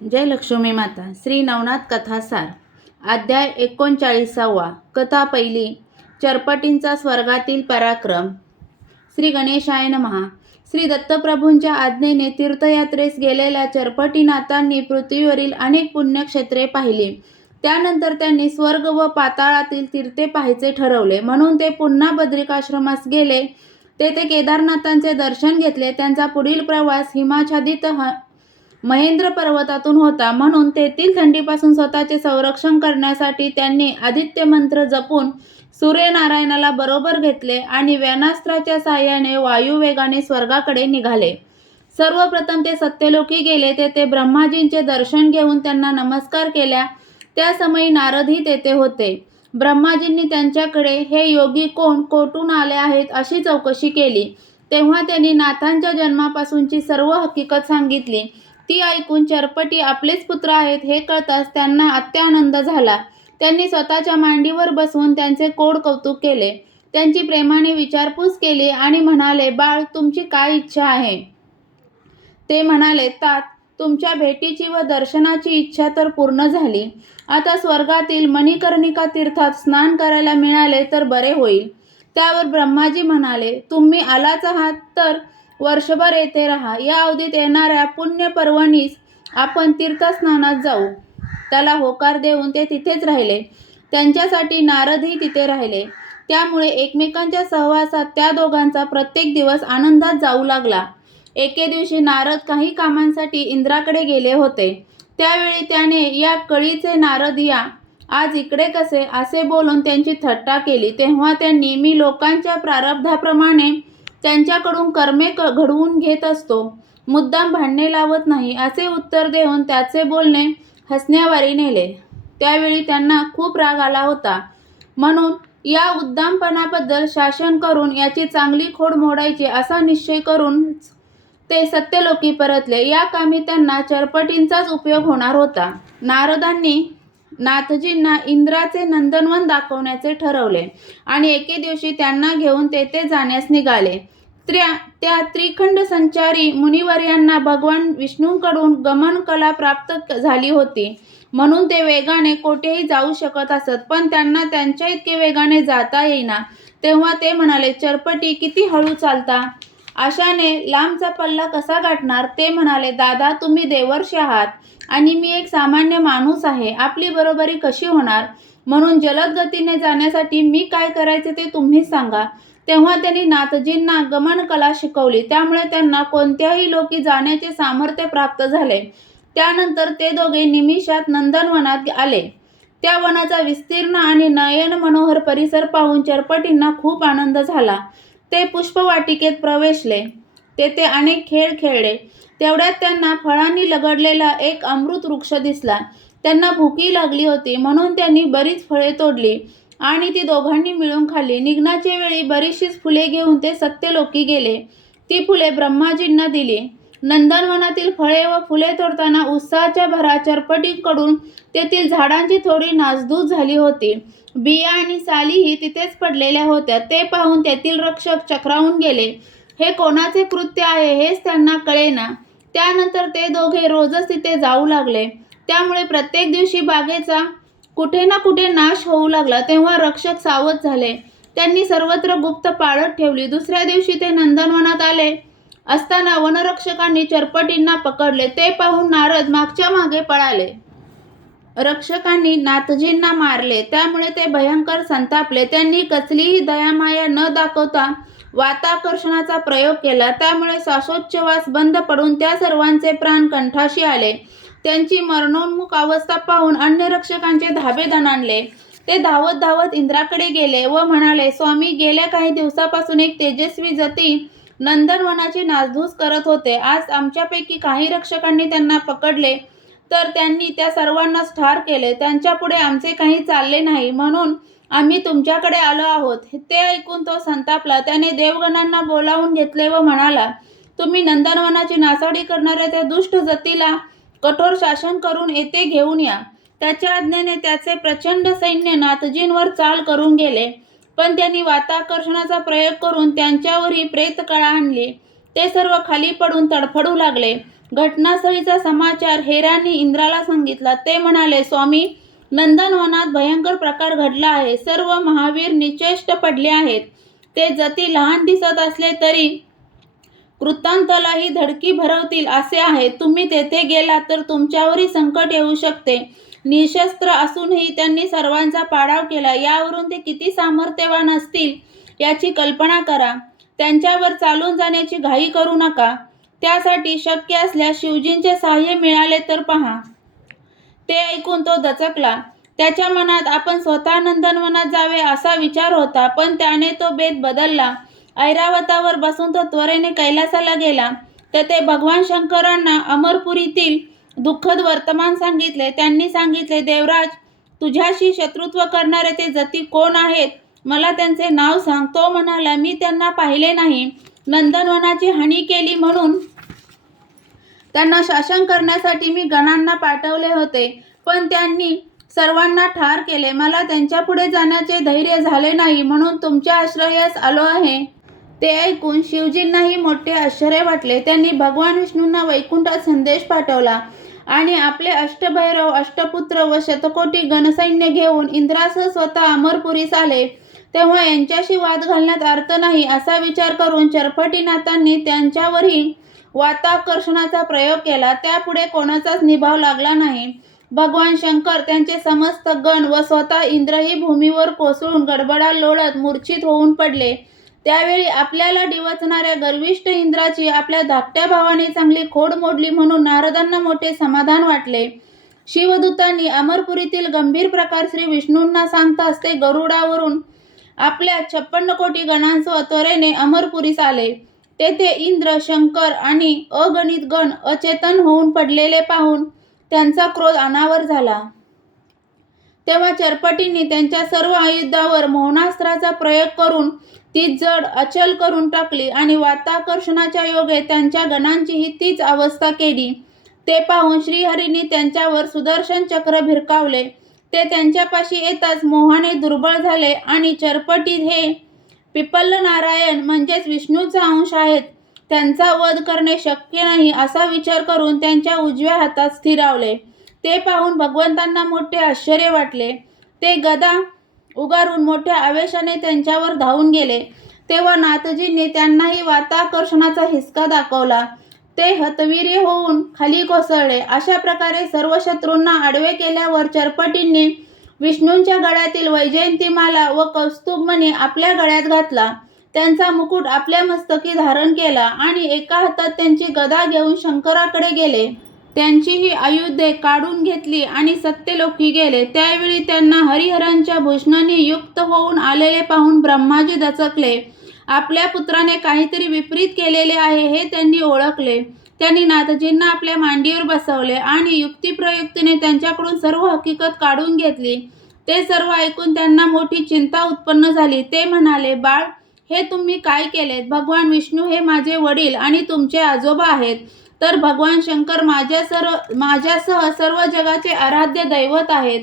जय लक्ष्मी माता. श्री नवनाथ कथासार अध्याय 39. कथा पहिली. चरपटींचा स्वर्गातील पराक्रम. श्री गणेशाय नमः. श्री दत्तप्रभूंच्या आज्ञेने तीर्थयात्रेस गेलेल्या चरपटीनाथांनी पृथ्वीवरील अनेक पुण्यक्षेत्रे पाहिली. त्यानंतर त्यांनी स्वर्ग व पाताळातील तीर्थे पाहायचे ठरवले. म्हणून ते पुन्हा बद्रिकाश्रमास गेले. तेथे केदारनाथांचे दर्शन घेतले. त्यांचा पुढील प्रवास हिमाच्छादित महेंद्र पर्वतातून होता. म्हणून तेथील थंडीपासून स्वतःचे संरक्षण करण्यासाठी त्यांनी आदित्य मंत्र जपून सूर्यनारायणाला बरोबर घेतले आणि व्यानास्त्राच्या साहाय्याने वायुवेगाने स्वर्गाकडे निघाले. सर्वप्रथम ते सत्यलोकी गेले. तेथे ब्रह्माजींचे दर्शन घेऊन त्यांना नमस्कार केला. त्या समयी नारदही तेथे होते. ब्रह्माजींनी त्यांच्याकडे हे योगी कोण, कोठून आले आहेत अशी चौकशी केली. तेव्हा त्यांनी नाथांच्या जन्मापासूनची सर्व हकीकत सांगितली. ती ऐकून चरपटी आपलेच पुत्र आहेत हे कळताच त्यांना अत्यानंद झाला. त्यांनी स्वतःच्या मांडीवर बसवून त्यांचे कोड कौतुक केले. त्यांची प्रेमाने विचारपूस केली आणि म्हणाले, बाळ, तुमची काय इच्छा आहे? ते म्हणाले, तात, तुमच्या भेटीची व दर्शनाची इच्छा तर पूर्ण झाली. आता स्वर्गातील मणिकर्णिका तीर्थात स्नान करायला मिळाले तर बरे होईल. त्यावर ब्रह्माजी म्हणाले, तुम्ही आलाच आहात तर वर्षभर येथे राहा. या अवधीत येणाऱ्या पुण्यपर्वणीस आपण तीर्थस्नानात जाऊ. त्याला होकार देऊन ते तिथेच राहिले. त्यांच्यासाठी नारदही तिथे राहिले. त्यामुळे एकमेकांच्या सहवासात त्या दोघांचा प्रत्येक दिवस आनंदात जाऊ लागला. एके दिवशी नारद काही कामांसाठी इंद्राकडे गेले होते. त्यावेळी त्याने, या कळीचे नारद या, आज इकडे कसे, असे बोलून त्यांची थट्टा केली. तेव्हा त्यांनी, मी लोकांच्या प्रारब्धाप्रमाणे त्यांच्याकडून कर्मे घडवून घेत असतो, मुद्दाम भांडणे लावत नाही, असे उत्तर देऊन त्याचे बोलणे हसण्यावारी नेले. त्यावेळी त्यांना खूप राग आला होता. म्हणून या उद्दामपणाबद्दल शासन करून याची चांगली खोड मोडायची असा निश्चय करून ते सत्यलोकी परतले. या कामी त्यांना चरपटींचाच उपयोग होणार होता. नारदांनी नाथजींना इंद्राचे नंदनवन दाखवण्याचे ठरवले आणि एके दिवशी त्यांना घेऊन तेथे जाण्यास निघाले. त्या त्रिखंड संचारी मुनिवर्यांना भगवान विष्णूंकडून गमन कला प्राप्त झाली होती. म्हणून ते वेगाने कोठेही जाऊ शकत असत. पण त्यांना त्यांच्या इतके वेगाने जाता येईना. तेव्हा ते म्हणाले, चरपटी, किती हळू चालता? अशाने लांबचा पल्ला कसा गाठणार? ते म्हणाले, दादा, तुम्ही देवर्षी आहात आणि मी एक सामान्य माणूस आहे. आपली बरोबरी कशी होणार? म्हणून जलद गतीने जाण्यासाठी मी काय करायचे ते तुम्हीच सांगा. तेव्हा त्यांनी नाथजींना गमन कला शिकवली. त्यामुळे त्यांना कोणत्याही लोकी जाण्याचे सामर्थ्य प्राप्त झाले. त्यानंतर ते दोघे निमिषात नंदनवनात आले. त्या वनाचा विस्तीर्ण आणि नयन मनोहर परिसर पाहून चरपटींना खूप आनंद झाला. ते पुष्पवाटिकेत प्रवेशले. तेथे अनेक खेळ खेळले. तेवढ्यात त्यांना फळांनी लगडलेला एक अमृत वृक्ष दिसला. त्यांना भूकी लागली होती. म्हणून त्यांनी बरीच फळे तोडली आणि ती दोघांनी मिळून खाल्ली. निघण्याच्या वेळी बरीचशीच फुले घेऊन ते सत्यलोकी गेले. ती फुले ब्रह्माजींना दिली. नंदनवनातील फळे व फुले तोडताना उत्साहाच्या भरात चरपटींकडून तेथील झाडांची थोडी नासधूस झाली होती. बिया आणि सालीही तिथेच पडलेल्या होत्या. ते पाहून तेथील रक्षक चक्रावून गेले. हे कोणाचे कृत्य आहे हेच त्यांना कळेना. त्यानंतर ते दोघे रोजच तिथे जाऊ लागले. त्यामुळे प्रत्येक दिवशी बागेचा कुठे ना कुठे नाश होऊ लागला. तेव्हा रक्षक सावध झाले. त्यांनी सर्वत्र गुप्त पाळत ठेवली. दुसऱ्या दिवशी ते नंदनवनात आले असताना वनरक्षकांनी चरपटींना पकडले. ते पाहून नारद मागच्या मागे पळाले. रक्षकांनी नाथजींना मारले. त्यामुळे ते भयंकर संतापले. त्यांनी कसलीही दयामाया न दाखवता वाताकर्षणाचा प्रयोग केला. त्यामुळे श्वासोच्छवास बंद पडून त्या सर्वांचे प्राण कंठाशी आले. त्यांची मरणोन्मुख अवस्था पाहून अन्य रक्षकांचे धाबे दणाणले. ते धावत धावत इंद्राकडे गेले व म्हणाले, स्वामी, गेल्या काही दिवसापासून एक तेजस्वी जती नंदनवनाची नासधूस करत होते. आज आमच्यापैकी काही रक्षकांनी त्यांना पकडले तर त्यांनी त्या सर्वांनाच ठार केले. त्यांच्यापुढे आमचे काही चालले नाही. म्हणून आम्ही तुमच्याकडे आलो आहोत. ते ऐकून तो संतापला. त्याने देवगणांना बोलावून घेतले व म्हणाला, तुम्ही नंदनवनाची नासाडी करणाऱ्या त्या दुष्ट जतीला कठोर शासन करून येथे घेऊन या. त्याच्या आज्ञेने त्याचे प्रचंड सैन्य नाथजींवर चाल करून गेले. पण त्यांनी वाताकर्षणाचा प्रयोग करून त्यांच्यावरही प्रेतकळा आणली. ते सर्व खाली पडून तडफडू लागले. घटनास्थळीचा समाचार हेरांनी इंद्राला सांगितला. ते म्हणाले, स्वामी, नंदनवनात भयंकर प्रकार घडला आहे. सर्व महावीर निचेष्ट पडले आहेत. ते जती लहान दिसत असले तरी कृतांतलाही धडकी भरवतील असे आहे. तुम्ही तेथे गेलात तर तुमच्यावरही संकट येऊ शकते. निशस्त्र असूनही त्यांनी सर्वांचा पाडाव केला. यावरून ते किती सामर्थ्यवान असतील याची कल्पना करा. त्यांच्यावर चालून जाण्याची घाई करू नका. त्यासाठी शक्य असल्यास शिवजींचे सहाय्य मिळाले तर पहा. ते ऐकून तो दचकला. त्याच्या मनात आपण स्वतः नंदनवनात जावे असा विचार होता, पण त्याने तो बेत बदलला. ऐरावतावर बसून तो त्वरेने कैलासाला गेला. तेथे भगवान शंकरांना अमरपुरीतील दुःखद वर्तमान सांगितले. त्यांनी सांगितले, देवराज, तुझ्याशी शत्रुत्व करणारे ते जती कोण आहेत? मला त्यांचे नाव सांग. तो म्हणाला, मी त्यांना पाहिले नाही. नंदनवनाची हानी केली म्हणून त्यांना शासन करण्यासाठी मी गणांना पाठवले होते, पण त्यांनी सर्वांना ठार केले. मला त्यांच्यापुढे जाण्याचे धैर्य झाले नाही, म्हणून तुमच्या आश्रयास आलो आहे. ते ऐकून शिवजींनाही मोठे आश्चर्य वाटले. त्यांनी भगवान विष्णूंना वैकुंठात संदेश पाठवला आणि आपले अष्टभैरव, अष्टपुत्र व शतकोटी गणसैन्य घेऊन इंद्रासह स्वतः अमरपुरीस आले. तेव्हा यांच्याशी वाद घालण्यात अर्थ नाही असा विचार करून चरफटीनाथांनी त्यांच्यावरही वाताकर्षणाचा प्रयोग केला. त्यापुढे कोणाचाच निभाव लागला नाही. भगवान शंकर, त्यांचे समस्त गण व स्वतः इंद्रही भूमीवर कोसळून गडबडा लोळत मूर्छित होऊन पडले. त्यावेळी आपल्याला डिवचणाऱ्या गर्विष्ठ इंद्राची आपल्या धाकट्या भावाने चांगली खोड मोडली म्हणून नारदांना मोठे समाधान वाटले. शिवदूतांनी अमरपुरीतील गंभीर प्रकार श्री विष्णूंना सांगताच ते गरुडावरून आपल्या 56 कोटी गणांसह त्वरेने अमरपुरीस आले. तेथे इंद्र, शंकर आणि अगणित गण अचेतन होऊन पडलेले पाहून त्यांचा क्रोध अनावर झाला. तेव्हा चरपटींनी त्यांच्या सर्व आयुधावर मोहनास्त्राचा प्रयोग करून ती जड अचल करून टाकली आणि वाताकर्षणाच्या योगे त्यांच्या गणांचीही तीच अवस्था केली. ते पाहून श्रीहरींनी त्यांच्यावर सुदर्शन चक्र भिरकावले. ते त्यांच्यापाशी येताच मोहाने दुर्बळ झाले आणि चरपटी हे पिप्पल नारायण म्हणजेच विष्णूचा अंश आहेत, त्यांचा वध करणे शक्य नाही असा विचार करून त्यांच्या उजव्या हातात स्थिरावले. ते पाहून भगवंतांना मोठे आश्चर्य वाटले. ते गदा उगारून मोठ्या आवेशाने त्यांच्यावर धावून गेले. तेव्हा नाथजींनी त्यांनाही वाताकर्षणाचा हिसका दाखवला. ते हतवीर्य होऊन खाली कोसळले. अशा प्रकारे सर्व शत्रूंना आडवे केल्यावर चरपटींनी विष्णूंच्या गळ्यातील वैजयंतीमाला व कौस्तुभमणी आपल्या गळ्यात घातला. त्यांचा मुकुट आपल्या मस्तकी धारण केला आणि एका हातात त्यांची गदा घेऊन शंकराकडे गेले. त्यांची ही आयुधे काढून घेतली आणि सत्यलोकी गेले. त्यावेळी त्यांना हरिहरांच्या भूषणांनी युक्त होऊन आलेले पाहून ब्रह्माजी दचकले. आपल्या पुत्राने काहीतरी विपरीत केलेले आहे हे त्यांनी ओळखले. त्यांनी नाथजींना आपल्या मांडीवर बसवले आणि युक्तिप्रयुक्तीने त्यांच्याकडून सर्व हकीकत काढून घेतली. ते सर्व ऐकून त्यांना मोठी चिंता उत्पन्न झाली. ते म्हणाले, बाळ, हे तुम्ही काय केलेत? भगवान विष्णू हे माझे वडील आणि तुमचे आजोबा आहेत, तर भगवान शंकर माझ्यासह सर्व जगाचे आराध्य दैवत आहेत.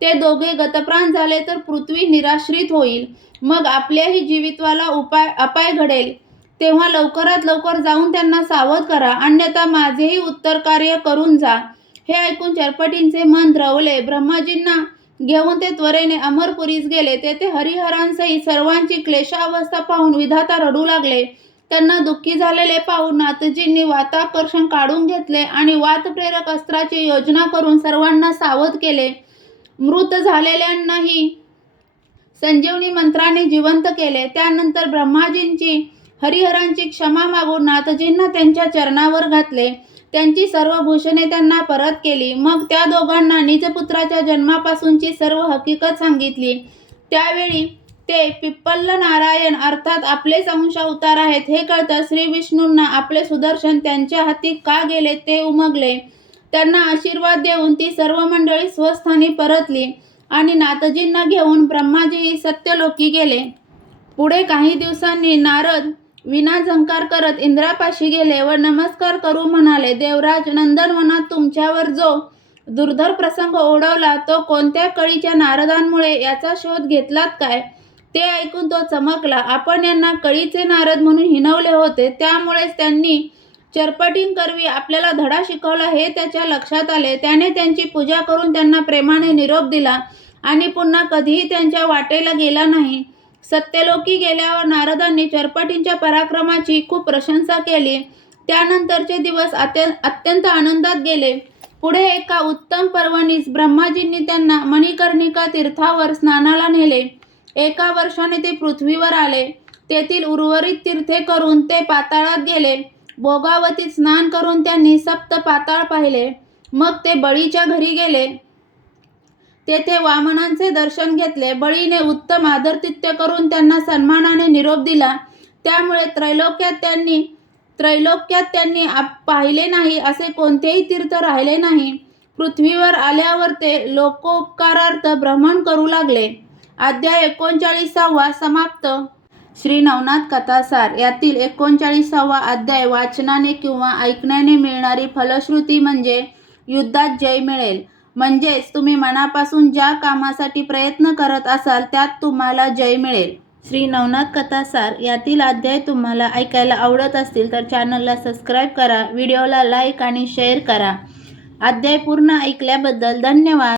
ते दोघे गतप्राण झाले तर पृथ्वी निराश्रित होईल. मग आपल्याही जीवित्वाला अपाय घडेल. तेव्हा लवकरात लवकर जाऊन त्यांना सावध करा, अन्यथा माझेही उत्तर कार्य करून जा. हे ऐकून चरपटींचे मन द्रवले. ब्रह्माजींना घेऊन ते त्वरेने अमरपुरीस गेले. तेथे हरिहरांसहित सर्वांची क्लेशावस्था पाहून विधाता रडू लागले. त्यांना दुःखी झालेले पाहून नाथजींनी वाताकर्षण काढून घेतले आणि वातप्रेरक अस्त्राची योजना करून सर्वांना सावध केले. मृत झालेल्यांनाही संजीवनी मंत्राने जिवंत केले. त्यानंतर ब्रह्माजींची हरिहरांची क्षमा मागून नाथजींना त्यांच्या चरणावर घातले. त्यांची सर्व भूषणे त्यांना परत केली. मग त्या दोघांना निजपुत्राच्या जन्मापासूनची सर्व हकीकत सांगितली. त्यावेळी ते पिप्पल नारायण अर्थात आपलेच अंश अवतार आहेत हे कळतं श्री विष्णूंना आपले सुदर्शन त्यांच्या हाती का गेले ते उमगले. त्यांना आशीर्वाद देऊन ती सर्व मंडळी स्वस्थानी परतली आणि नाथजींना घेऊन ब्रह्माजी सत्यलोकी गेले. पुढे काही दिवसांनी नारद विनाझंकार करत इंद्रापाशी गेले व नमस्कार करू म्हणाले, देवराज, नंदनवनात तुमच्यावर जो दुर्धर प्रसंग ओढवला तो कोणत्या कळीच्या नारदांमुळे याचा शोध घेतलात काय? ते ऐकून तो चमकला. आपण यांना कळीचे नारद म्हणून हिणवले होते, त्यामुळेच त्यांनी चरपटींकरवी आपल्याला धडा शिकवला हे त्याच्या लक्षात आले. त्याने त्यांची पूजा करून त्यांना प्रेमाने निरोप दिला आणि पुन्हा कधीही त्यांच्या वाटेला गेला नाही. सत्यलोकी गेल्यावर नारदांनी चरपटींच्या पराक्रमाची खूप प्रशंसा केली. त्यानंतरचे दिवस अत्यंत आनंदात गेले. पुढे एका उत्तम पर्वणीस ब्रह्माजींनी त्यांना मणिकर्णिका तीर्थावर स्नानाला नेले. एका वर्षाने ते पृथ्वीवर आले. तेथील उर्वरित तीर्थे करून ते पाताळात गेले. भोगावतीत स्नान करून त्यांनी सप्त पाताळ पाहिले. मग ते बळीच्या घरी गेले. तेथे वामनांचे दर्शन घेतले. बळीने उत्तम आदरातिथ्य करून त्यांना सन्मानाने निरोप दिला. त्यामुळे त्रैलोक्यात त्यांनी पाहिले नाही असे कोणतेही तीर्थ राहिले नाही. पृथ्वीवर आल्यावर ते लोकोपकारार्थ भ्रमण करू लागले. अध्याय 39 समाप्त. श्री नवनाथ कथासार यातील 39वा अध्याय वाचनाने किंवा ऐकण्याने मिळणारी फलश्रुती म्हणजे युद्धात जय मिळेल. म्हणजेच तुम्ही मनापासून ज्या कामासाठी प्रयत्न करत असाल त्यात तुम्हाला जय मिळेल. श्री नवनाथ कथासार यातील अध्याय तुम्हाला ऐकायला आवडत असतील तर चॅनलला सबस्क्राईब करा, व्हिडिओला लाईक आणि शेअर करा. अध्याय पूर्ण ऐकल्याबद्दल धन्यवाद.